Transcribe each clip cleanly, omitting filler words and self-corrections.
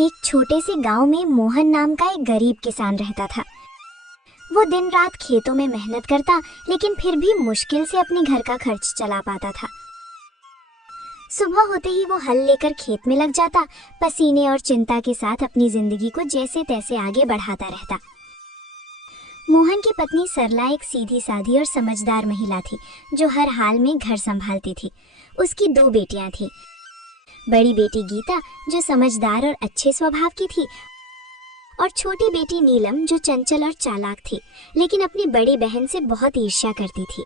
एक छोटे से गांव में मोहन नाम का एक गरीब किसान रहता था। वो दिन रात खेतों में मेहनत करता, लेकिन फिर भी मुश्किल से अपने घर का खर्च चला पाता था। सुबह होते ही वो हल लेकर खेत में लग जाता, पसीने और चिंता के साथ अपनी जिंदगी को जैसे तैसे आगे बढ़ाता रहता। मोहन की पत्नी सरला एक सीधी साधी और समझदार महिला थी, जो हर हाल में घर संभालती थी। उसकी 2 बेटियां थीं। बड़ी बेटी गीता, जो समझदार और अच्छे स्वभाव की थी, और छोटी बेटी नीलम, जो चंचल और चालाक थी, लेकिन अपनी बड़ी बहन से बहुत ईर्ष्या करती थी।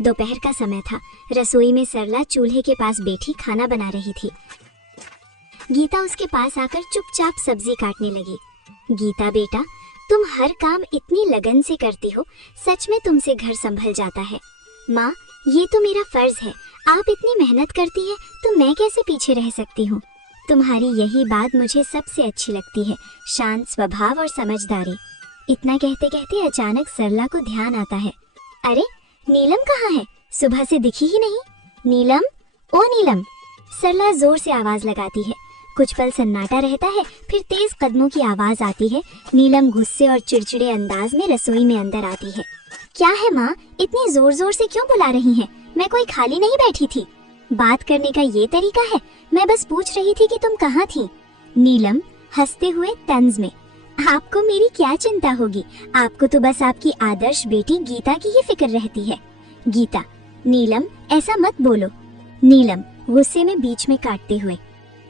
दोपहर का समय था। रसोई में सरला चूल्हे के पास बैठी खाना बना रही थी। गीता उसके पास आकर चुपचाप सब्जी काटने लगी। गीता बेटा, तुम हर काम इतनी लगन से करती हो, सच में तुमसे घर संभल जाता है। माँ, ये तो मेरा फर्ज है। आप इतनी मेहनत करती है तो मैं कैसे पीछे रह सकती हूँ। तुम्हारी यही बात मुझे सबसे अच्छी लगती है, शांत स्वभाव और समझदारी। इतना कहते कहते अचानक सरला को ध्यान आता है। अरे, नीलम कहाँ है? सुबह से दिखी ही नहीं। नीलम, ओ नीलम! सरला जोर से आवाज लगाती है। कुछ पल सन्नाटा रहता है, फिर तेज कदमों की आवाज आती है। नीलम गुस्से और चिड़चिड़े अंदाज में रसोई में अंदर आती है। क्या है माँ, इतनी जोर जोर से क्यों बुला रही हैं? मैं कोई खाली नहीं बैठी थी। बात करने का ये तरीका है? मैं बस पूछ रही थी कि तुम कहाँ थी। नीलम हंसते हुए तंज में, आपको मेरी क्या चिंता होगी? आपको तो बस आपकी आदर्श बेटी गीता की ही फिक्र रहती है। गीता, नीलम ऐसा मत बोलो। नीलम गुस्से में बीच में काटते हुए,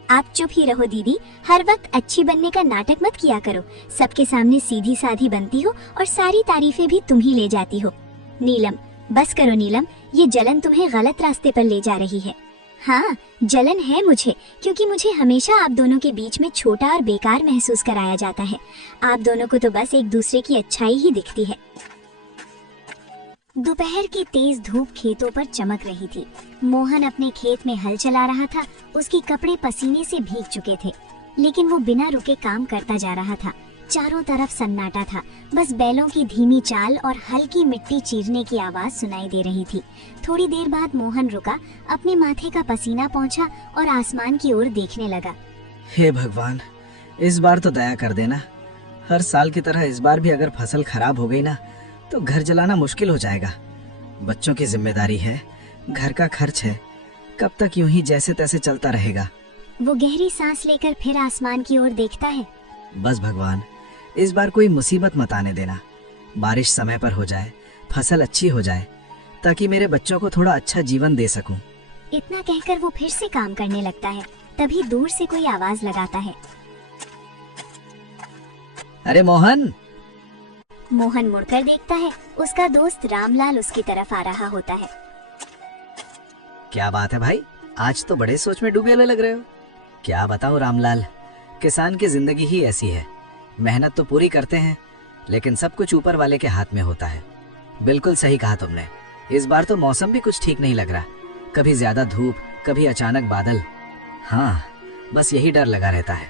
आप चुप ही रहो दीदी, हर वक्त अच्छी बनने का नाटक मत किया करो। सबके सामने सीधी साधी बनती हो और सारी तारीफें भी तुम ही ले जाती हो। नीलम, बस करो नीलम, ये जलन तुम्हें गलत रास्ते पर ले जा रही है। हाँ, जलन है मुझे, क्योंकि मुझे हमेशा आप दोनों के बीच में छोटा और बेकार महसूस कराया जाता है। आप दोनों को तो बस एक दूसरे की अच्छाई ही दिखती है। दोपहर की तेज धूप खेतों पर चमक रही थी। मोहन अपने खेत में हल चला रहा था। उसके कपड़े पसीने से भीग चुके थे, लेकिन वो बिना रुके काम करता जा रहा था। चारों तरफ सन्नाटा था, बस बैलों की धीमी चाल और हल्की मिट्टी चीरने की आवाज सुनाई दे रही थी। थोड़ी देर बाद मोहन रुका, अपने माथे का पसीना पोंछा और आसमान की ओर देखने लगा। हे भगवान, इस बार तो दया कर देना। हर साल की तरह इस बार भी अगर फसल खराब हो गई ना, तो घर जलाना मुश्किल हो जाएगा। बच्चों की जिम्मेदारी है, घर का खर्च है, कब तक यूं ही जैसे तैसे चलता रहेगा। वो गहरी सांस लेकर फिर आसमान की ओर देखता है। बस भगवान, इस बार कोई मुसीबत मत आने देना। बारिश समय पर हो जाए, फसल अच्छी हो जाए, ताकि मेरे बच्चों को थोड़ा अच्छा जीवन दे सकूं। इतना कहकर वो फिर से काम करने लगता है। तभी दूर से कोई आवाज लगाता है। अरे मोहन! मोहन मुड़कर देखता है। उसका दोस्त रामलाल उसकी तरफ आ रहा होता है। क्या बात है भाई, आज तो बड़े सोच में डूबे हुए लग रहे हो। क्या बताऊं रामलाल, किसान की जिंदगी ही ऐसी है। मेहनत तो पूरी करते हैं, लेकिन सब कुछ ऊपर वाले के हाथ में होता है। बिल्कुल सही कहा तुमने। इस बार तो मौसम भी कुछ ठीक नहीं लग रहा। कभी ज्यादा धूप, कभी अचानक बादल। हाँ, बस यही डर लगा रहता है।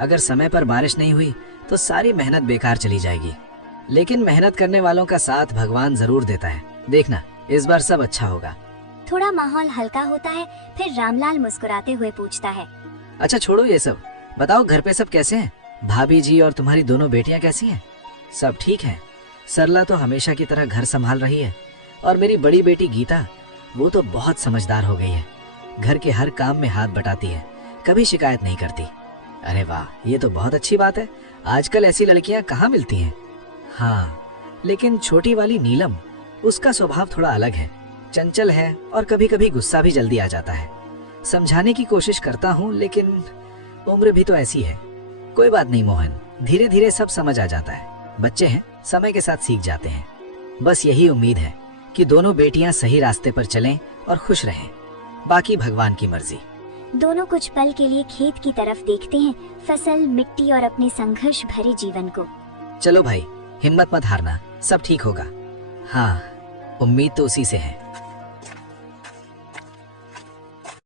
अगर समय पर बारिश नहीं हुई तो सारी मेहनत बेकार चली जाएगी। लेकिन मेहनत करने वालों का साथ भगवान जरूर देता है। देखना, इस बार सब अच्छा होगा। थोड़ा माहौल हल्का होता है, फिर रामलाल मुस्कुराते हुए पूछता है। अच्छा छोड़ो ये सब, बताओ घर पे सब कैसे हैं? भाभी जी और तुम्हारी दोनों बेटियां कैसी हैं? सब ठीक हैं। सरला तो हमेशा की तरह घर संभाल रही है, और मेरी बड़ी बेटी गीता, वो तो बहुत समझदार हो गई है। घर के हर काम में हाथ बटाती है, कभी शिकायत नहीं करती। अरे वाह, ये तो बहुत अच्छी बात है। आजकल ऐसी लड़कियां कहाँ मिलती हैं। हाँ, लेकिन छोटी वाली नीलम, उसका स्वभाव थोड़ा अलग है। चंचल है और कभी कभी गुस्सा भी जल्दी आ जाता है। समझाने की कोशिश करता हूँ, लेकिन उम्र भी तो ऐसी है। कोई बात नहीं मोहन, धीरे धीरे सब समझ आ जाता है। बच्चे हैं, समय के साथ सीख जाते हैं। बस यही उम्मीद है कि दोनों बेटियां सही रास्ते पर चलें और खुश रहें। बाकी भगवान की मर्जी। दोनों कुछ पल के लिए खेत की तरफ देखते हैं, फसल, मिट्टी और अपने संघर्ष भरे जीवन को। चलो भाई, हिम्मत मत हारना, सब ठीक होगा। हाँ, उम्मीद तो उसी से है।